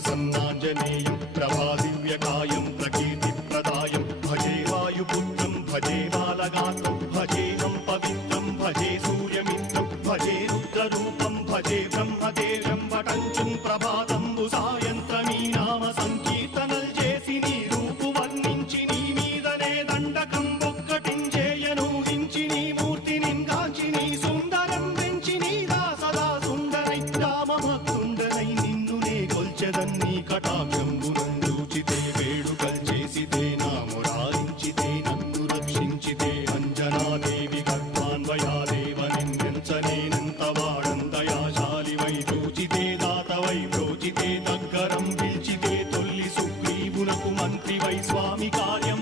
प्रसन्नाञ्जनेयं प्रभादिव्यकायं प्रकीर्तिप्रदायं भजे वायुपुत्रं भजे बालगात्रं भजेऽहं पवित्रं भजे सूर्यमित्रं भजे रुद्ररूपं भजे ब्रह्मदेवं वटञ्चुं प्रभाతంబు సాయంత్రమీ నామ సంకీర్తనల్ చేసి నీ రూపు వర్ణించి నీ మీదనే దండకం ఒక్కటించేయను హించి నీ మూర్తిని గాంచి నీ సుందరం పెంచి నీ దాసదా సుందరై రామభక్తుండనై నిన్నునే కొల్చెదన్ని కటాక్షంబునందూచితే వేడుకల్ చేసితే నా మురారించితే నన్ను రక్షించితే అంజనాదేవి గర్భాన్వయాదేవ నిందించనేనంత వాడందయాశాలివై చూచితే దాతవై బ్రోచితే దగ్గరం పిలిచితే తొల్లి సుగ్రీవునకు మంత్రివై స్వామి కార్యం